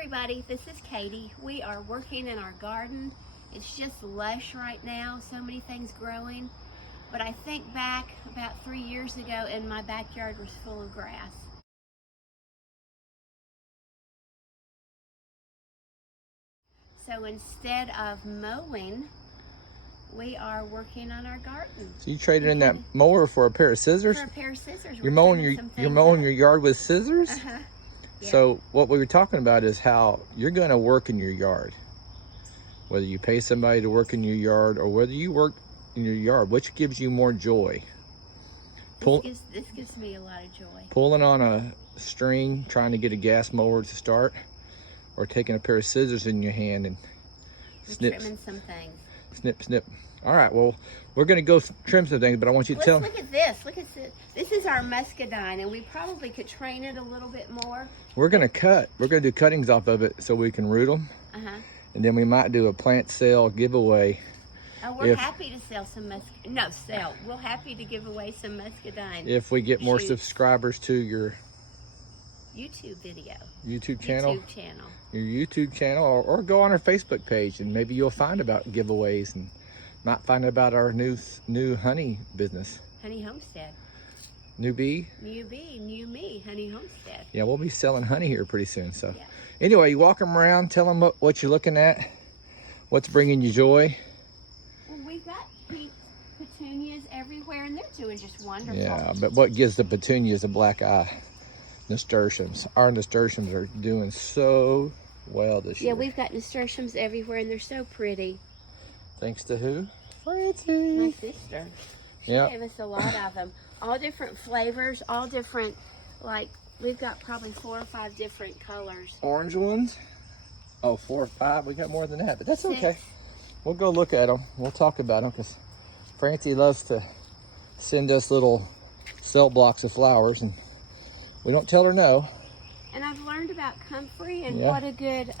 everybody, this is Katie. We are working in our garden. It's just lush right now, so many things growing. But I think back about 3 years ago and my backyard was full of grass. So instead of mowing, we are working on our garden. So you traded in that mower for a pair of scissors? For a pair of scissors. You're mowing your yard with scissors? Uh-huh. Yeah. So what we were talking about is how you're going to work in your yard. Whether you pay somebody to work in your yard or whether you work in your yard, which gives you more joy? This gives me a lot of joy. Pulling on a string, trying to get a gas mower to start, or taking a pair of scissors in your hand and trimming some things. Snip, snip. All right, well, we're going to go trim some things, but I want you to tell me. Look at this. Look at this. This is our muscadine, and we probably could train it a little bit more. We're going to cut. We're going to do cuttings off of it so we can root them. Uh-huh. And then we might do a plant sale giveaway. Oh, we're happy to sell some we're happy to give away some muscadine. If we get more subscribers to your YouTube video. YouTube channel. Your YouTube channel, or go on our Facebook page and maybe you'll find about giveaways and might find about our new honey business. Honey Homestead. New bee? New bee, new me, Honey Homestead. Yeah, we'll be selling honey here pretty soon. So yeah. Anyway, you walk them around, tell them what you're looking at, what's bringing you joy. Well, we've got pink petunias everywhere and they're doing just wonderful. Yeah, but what gives the petunias a black eye? Nasturtiums. Our nasturtiums are doing so well this year. Yeah, we've got nasturtiums everywhere and they're so pretty. Thanks to who? Francie. My sister. She Yeah. gave us a lot of them. All different flavors, all different, like, we've got probably 4 or 5 different colors. Orange ones? Oh, 4 or 5. We got more than that, but that's 6. okay. We'll go look at them. We'll talk about them because Francie loves to send us little cell blocks of flowers and we don't tell her no. And I've learned about comfrey and what a good,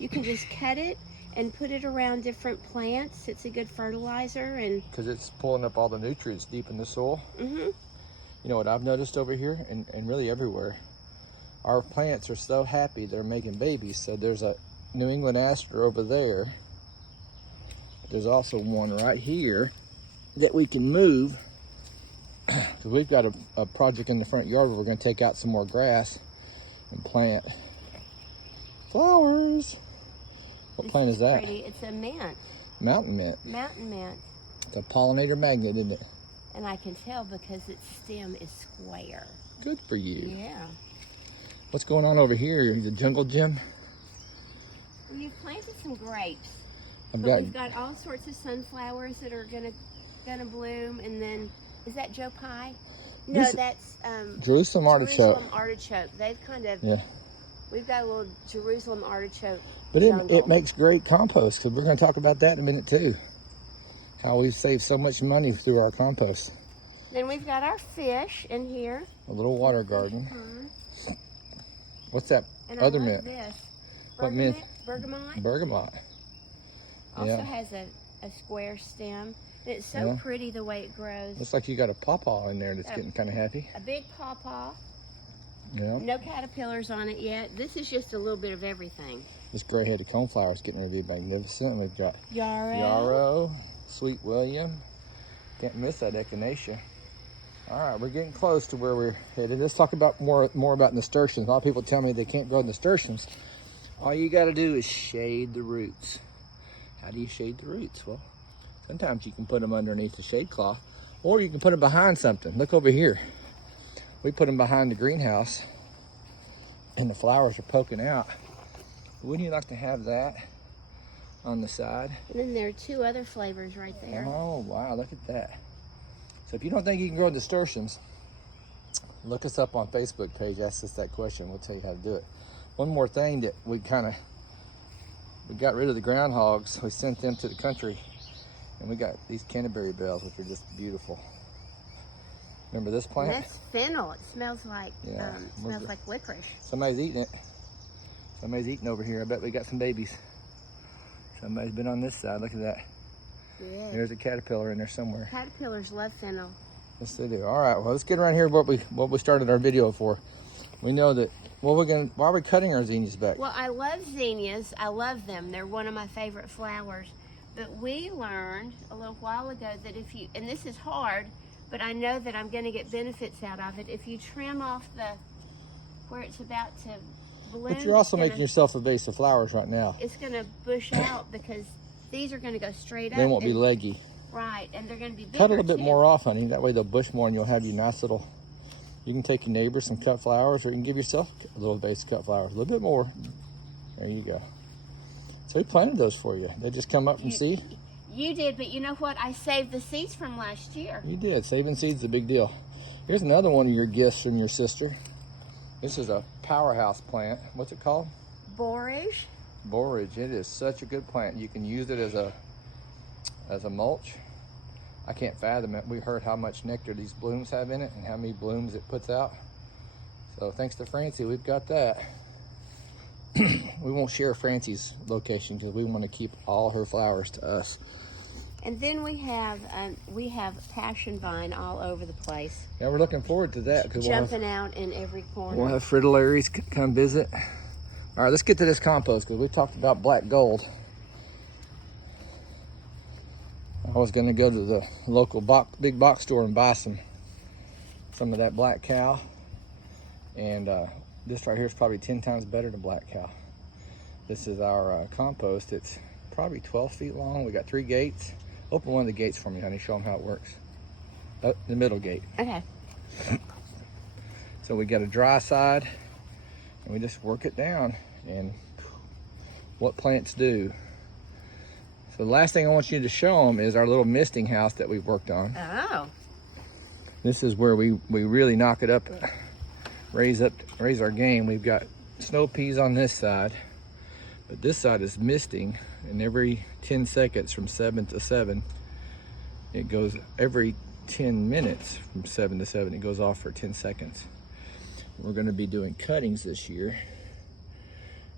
you can just cut it and put it around different plants. It's a good fertilizer. And because it's pulling up all the nutrients deep in the soil. Mm-hmm. You know what I've noticed over here and really everywhere? Our plants are so happy they're making babies. So there's a New England aster over there. There's also one right here that we can move. Because we've got a project in the front yard where we're going to take out some more grass and plant flowers. What plant is that? Pretty. It's a mint. Mountain mint. Mountain mint. It's a pollinator magnet, isn't it? And I can tell because its stem is square. Good for you. Yeah. What's going on over here? The jungle gym? We've planted some grapes. We've got all sorts of sunflowers that are gonna bloom, and then is that Joe Pye? No, that's Jerusalem artichoke. Jerusalem artichoke. They've kind of We've got a little Jerusalem artichoke. But it makes great compost because we're going to talk about that in a minute too. How we save so much money through our compost. Then we've got our fish in here. A little water garden. What's that other mint? This. What mint? Bergamot. Bergamot. Also has a square stem. And it's so pretty the way it grows. Looks like you got a pawpaw in there that's getting kind of happy. A big pawpaw. Yeah. No caterpillars on it yet. This is just a little bit of everything. This gray-headed coneflower is getting ready to be magnificent. We've got yarrow, Sweet William. Can't miss that echinacea. All right, we're getting close to where we're headed. Let's talk about more about nasturtiums. A lot of people tell me they can't grow nasturtiums. All you got to do is shade the roots. How do you shade the roots? Well, sometimes you can put them underneath the shade cloth, or you can put them behind something. Look over here. We put them behind the greenhouse, and the flowers are poking out. Wouldn't you like to have that on the side? And then there are 2 other flavors right there. Oh, wow, look at that. So if you don't think you can grow nasturtiums, look us up on Facebook page, ask us that question. We'll tell you how to do it. One more thing that we got rid of the groundhogs. We sent them to the country, and we got these Canterbury bells, which are just beautiful. Remember this plant? And that's fennel. It smells like like licorice. Somebody's eating it. Somebody's eating over here. I bet we got some babies. Somebody's been on this side. Look at that. Yeah. There's a caterpillar in there somewhere. Caterpillars love fennel. Yes, they do. All right. Well, let's get around here what we started our video for. We know that Well, why are we cutting our zinnias back? Well, I love zinnias. I love them. They're one of my favorite flowers. But we learned a little while ago that if you, and this is hard, but I know that I'm going to get benefits out of it. If you trim off where it's about to bloom. But you're also making yourself a vase of flowers right now. It's going to bush out because these are going to go straight up. They won't be leggy. Right, and they're going to be bigger. Cut a little bit too. more off, honey. That way they'll bush more and you'll have your nice little, you can take your neighbors some cut flowers, or you can give yourself a little vase of cut flowers. A little bit more. There you go. So we planted those for you. They just come up from seed? You did, but you know what? I saved the seeds from last year. You did. Saving seeds is a big deal. Here's another one of your gifts from your sister. This is a powerhouse plant. What's it called? Borage. Borage. It is such a good plant. You can use it as a mulch. I can't fathom it. We heard how much nectar these blooms have in it and how many blooms it puts out. So thanks to Francie, we've got that. We won't share Francie's location because we want to keep all her flowers to us. And then we have passion vine all over the place. Yeah, we're looking forward to that because Jumping out in every corner. we'll have fritillaries come visit. All right, let's get to this compost because we talked about black gold. I was going to go to the local big box store and buy some of that black cow, and this right here is probably 10 times better than black cow. This is our compost. It's probably 12 feet long. We got 3 gates. Open one of the gates for me, honey. Show them how it works. Oh, the middle gate. Okay. So we got a dry side, and we just work it down. And what plants do. So the last thing I want you to show them is our little misting house that we've worked on. Oh. This is where we really knock it up, raise our game. We've got snow peas on this side, but this side is misting, and every 10 seconds from 7 to 7, it goes every 10 minutes from 7 to 7, it goes off for 10 seconds. We're gonna be doing cuttings this year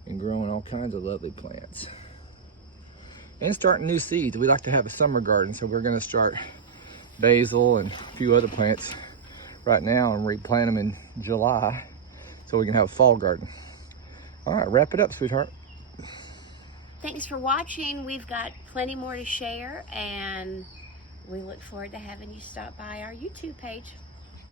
and growing all kinds of lovely plants. And starting new seeds. We like to have a summer garden, so we're gonna start basil and a few other plants right now and replant them in July so we can have a fall garden. All right, wrap it up, sweetheart. Thanks for watching. We've got plenty more to share, and we look forward to having you stop by our YouTube page.